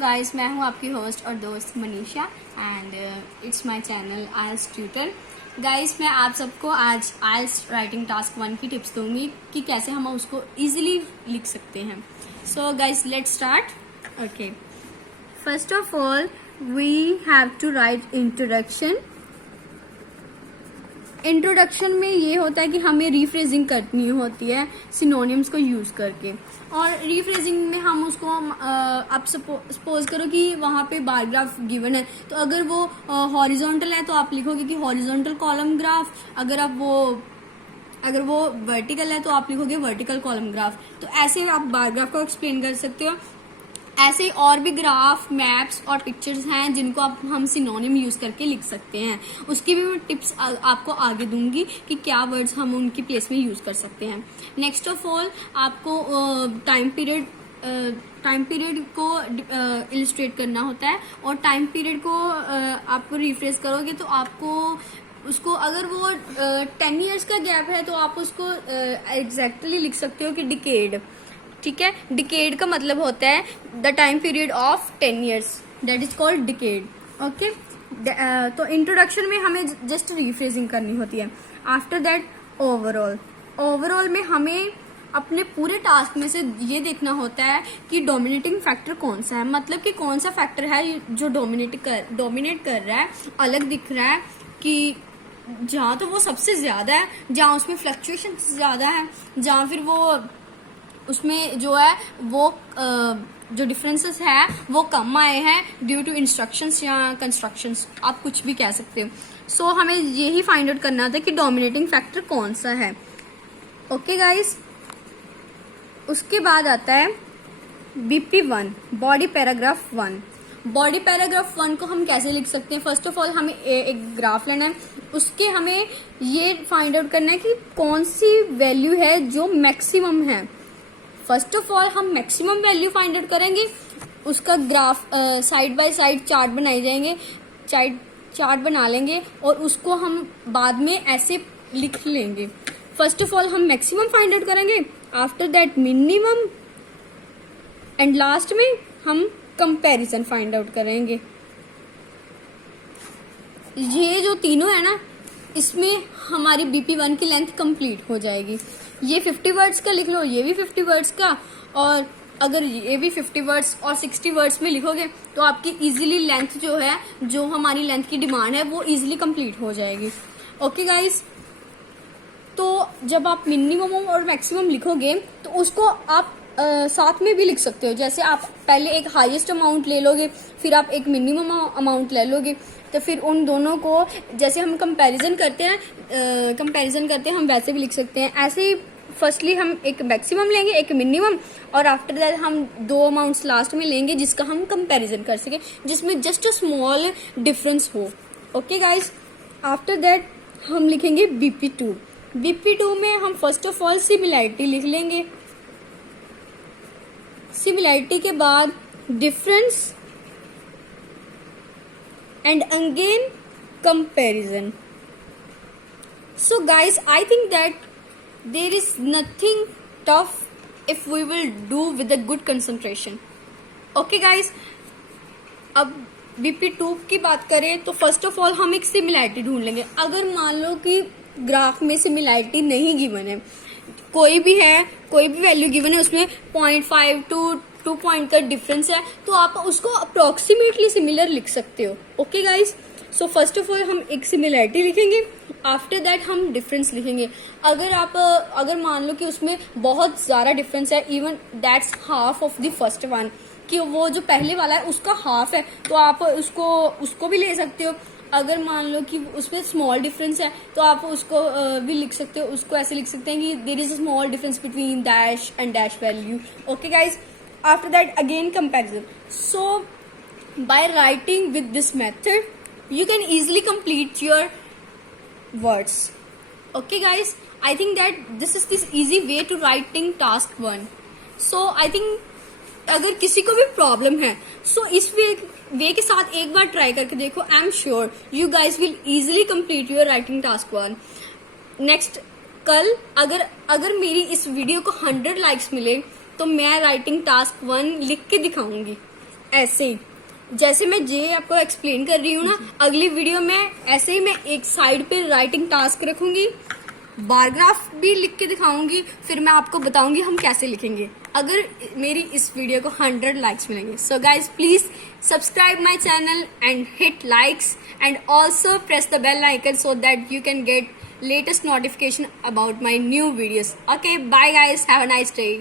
Guys, मैं हूँ आपकी होस्ट और दोस्त Manisha and it's my channel aisles tutor. Guys, मैं आप सबको आज आइल्स राइटिंग टास्क 1 की टिप्स दूंगी कि कैसे हम उसको इजीली लिख सकते हैं। So guys, let's start. Okay, first of all we have to write introduction. Introduction में ये होता है कि हमें रीफ्रेजिंग करनी होती है सिनोनिम्स को यूज करके, और रीफ्रेजिंग में हम उसको आप सपोज करो कि वहाँ पे बार ग्राफ गिवन है, तो अगर वो हॉरिजॉन्टल है तो आप लिखोगे कि हॉरिजॉन्टल कॉलम ग्राफ। अगर वो वर्टिकल है तो आप लिखोगे वर्टिकल कॉलम ग्राफ। तो ऐसे आप बार ग्राफ को एक्सप्लेन कर सकते हो। ऐसे और भी ग्राफ, मैप्स और पिक्चर्स हैं जिनको हम सिनोनिम यूज करके लिख सकते हैं। उसकी भी मैं टिप्स आपको आगे दूंगी कि क्या वर्ड्स हम उनकी प्लेस में यूज कर सकते हैं। नेक्स्ट ऑफ ऑल, आपको टाइम पीरियड को इलिस्ट्रेट करना होता है, और टाइम पीरियड को आपको रिफ्रेश करोगे तो आपको उसको, अगर वो 10 ईयर्स का गैप है तो आप उसको एग्जैक्टली लिख सकते हो कि डिकेड। ठीक है, डिकेड का मतलब होता है the time period of 10 years, that is called decade. Okay, तो इंट्रोडक्शन में हमें जस्ट रिफ्रेजिंग करनी होती है। आफ्टर दैट ओवरऑल में हमें अपने पूरे टास्क में से ये देखना होता है कि डोमिनेटिंग फैक्टर कौन सा है, मतलब कि कौन सा फैक्टर है जो डोमिनेट कर रहा है, अलग दिख रहा है, कि जहाँ तो वो सबसे ज्यादा है, जहाँ उसमें फ्लक्चुएशन ज्यादा है, जहाँ फिर वो उसमें जो है वो जो डिफरेंसेस है वो कम आए हैं ड्यू टू इंस्ट्रक्शंस या कंस्ट्रक्शंस, आप कुछ भी कह सकते हो। सो हमें यही फाइंड आउट करना था कि डोमिनेटिंग फैक्टर कौन सा है। ओके गाइस, उसके बाद आता है BP1, body paragraph 1। Body paragraph 1 को हम कैसे लिख सकते हैं? फर्स्ट ऑफ ऑल हमें एक ग्राफ लेना है, उसके हमें ये फाइंड आउट करना है कि कौन सी वैल्यू है जो मैक्सिमम है। फर्स्ट ऑफ ऑल हम मैक्सिमम वैल्यू फाइंड आउट करेंगे, उसका graph side by side chart बनाए जाएंगे, चार्ट बना लेंगे, और उसको हम बाद में ऐसे लिख लेंगे। फर्स्ट ऑफ ऑल हम मैक्सिमम फाइंड आउट करेंगे, after that minimum, and last में हम कंपैरिजन फाइंड आउट करेंगे। ये जो तीनों है ना, इसमें हमारी BP1 की लेंथ कंप्लीट हो जाएगी। ये 50 वर्ड्स का लिख लो, ये भी 50 वर्ड्स का, और अगर ये भी 50 वर्ड्स और 60 वर्ड्स में लिखोगे तो आपकी इजीली लेंथ जो है, जो हमारी लेंथ की डिमांड है, वो इजीली कंप्लीट हो जाएगी। ओके गाइस, तो जब आप मिनिमम और मैक्सिमम लिखोगे तो उसको आप साथ में भी लिख सकते हो। जैसे आप पहले एक हाईएस्ट अमाउंट ले लोगे, फिर आप एक मिनिमम अमाउंट ले लोगे, तो फिर उन दोनों को जैसे हम कंपैरिजन करते हैं हम वैसे भी लिख सकते हैं। ऐसे ही फर्स्टली हम एक मैक्सिमम लेंगे, एक मिनिमम, और आफ्टर दैट हम 2 अमाउंट्स लास्ट में लेंगे जिसका हम कंपैरिजन कर सके, जिसमें जस्ट अ स्मॉल डिफरेंस हो। ओके गाइस, आफ्टर दैट हम लिखेंगे BP2। BP2 में हम फर्स्ट ऑफ ऑल सिमिलैरिटी लिख लेंगे, सिमिलैरिटी के बाद difference, and again comparison. So guys, I think that there is nothing tough if we will do with a good concentration. Okay guys, अब BP2 की बात करें तो फर्स्ट ऑफ ऑल हम एक सिमिलैरिटी ढूंढ लेंगे। अगर मान लो कि ग्राफ में सिमिलैरिटी नहीं गिवन है, कोई भी वैल्यू गिवन है, उसमें 0.5 to 2 पॉइंट का डिफरेंस है, तो आप उसको अप्रोक्सीमेटली सिमिलर लिख सकते हो। Okay guys, so first of all हम एक सिमिलैरिटी लिखेंगे, आफ्टर दैट हम डिफरेंस लिखेंगे। अगर मान लो कि उसमें बहुत ज्यादा डिफरेंस है, even that's half of the first one, कि वो जो पहले वाला है उसका हाफ है, तो आप उसको भी ले सकते हो। अगर मान लो कि उसमें स्मॉल डिफरेंस है तो आप उसको भी लिख सकते हो। उसको ऐसे लिख सकते हैं कि there is a small difference between dash and dash value. Okay guys, after that again comparison. So by writing with this method you can easily complete your words. Okay guys, I think that this is this easy way to writing task 1. So I think अगर किसी को भी problem है, so इस वे के साथ एक बार try करके देखो। I am sure you guys will easily complete your writing task 1. Next कल अगर मेरी इस वीडियो को 100 लाइक्स मिले तो मैं राइटिंग टास्क 1 लिख के दिखाऊंगी. ऐसे जैसे मैं जे आपको एक्सप्लेन कर रही हूँ ना, अगली वीडियो में ऐसे ही मैं एक साइड पे राइटिंग टास्क रखूंगी, बारग्राफ भी लिख के दिखाऊंगी, फिर मैं आपको बताऊंगी हम कैसे लिखेंगे अगर मेरी इस वीडियो को 100 लाइक्स मिलेंगे. So guys please subscribe my channel and hit likes and also press the bell icon so that you can get latest notification about my new videos. Okay, bye guys, have a nice day.